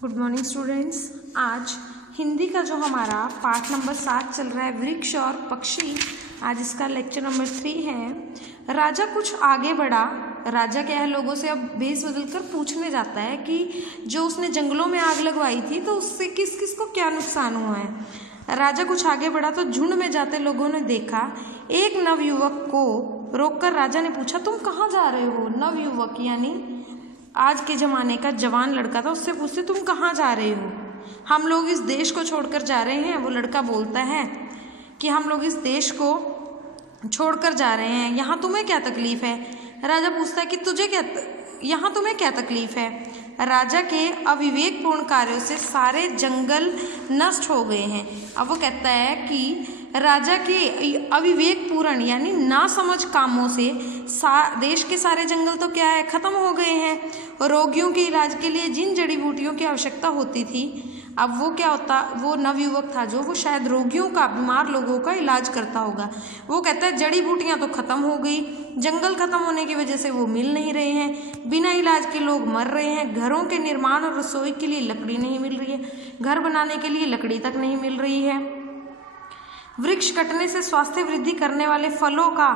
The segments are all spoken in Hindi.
Good morning students. आज हिंदी का जो हमारा पाठ नंबर 7 चल रहा है, वृक्ष और पक्षी, आज इसका लेक्चर नंबर 3 है। राजा कुछ आगे बढ़ा। राजा क्या है, लोगों से अब भेस बदलकर पूछने जाता है कि जो उसने जंगलों में आग लगवाई थी तो उससे किस किस को क्या नुकसान हुआ है। राजा कुछ आगे बढ़ा तो झुंड में जाते लोगों ने देखा एक नवयुवक को। रोककर राजा ने पूछा, तुम कहाँ जा रहे हो? नवयुवक यानी आज के ज़माने का जवान लड़का था, उससे पूछते तुम कहाँ जा रहे हो? हम लोग इस देश को छोड़कर जा रहे हैं। वो लड़का बोलता है कि हम लोग इस देश को छोड़कर जा रहे हैं, यहाँ तुम्हें क्या तकलीफ़ है? राजा पूछता है कि तुझे क्या यहाँ तुम्हें क्या तकलीफ़ है? राजा के अविवेकपूर्ण कार्यों से सारे जंगल नष्ट हो गए हैं। अब वो कहता है कि राजा के अविवेकपूर्ण यानी ना समझ कामों से देश के सारे जंगल तो क्या है, खत्म हो गए हैं। रोगियों के इलाज के लिए जिन जड़ी बूटियों की आवश्यकता होती थी, अब वो क्या होता, वो नवयुवक था जो वो शायद रोगियों का, बीमार लोगों का इलाज करता होगा। वो कहता है जड़ी बूटियां तो खत्म हो गई, जंगल खत्म होने की वजह से वो मिल नहीं रहे हैं, बिना इलाज के लोग मर रहे हैं, घरों के निर्माण और रसोई के लिए लकड़ी नहीं मिल रही है, घर बनाने के लिए लकड़ी तक नहीं मिल रही है। वृक्ष कटने से स्वास्थ्य वृद्धि करने वाले फलों का,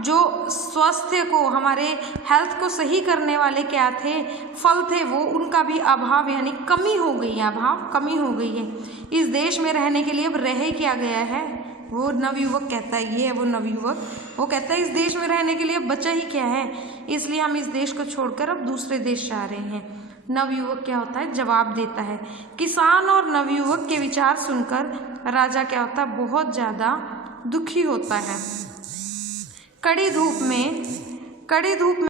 जो स्वास्थ्य को, हमारे हेल्थ को सही करने वाले क्या थे, फल थे, वो उनका भी अभाव यानी कमी हो गई है, कमी हो गई है। इस देश में रहने के लिए अब रह किया गया है? वो नवयुवक कहता है, ये है वो नवयुवक। वो कहता है इस देश में रहने के लिए बचा ही क्या है, इसलिए हम इस देश को छोड़कर अब दूसरे देश जा रहे हैं। नवयुवक क्या होता है, जवाब देता है। किसान और नवयुवक के विचार सुनकर राजा क्या होता है, बहुत ज़्यादा दुखी होता है। कड़ी धूप में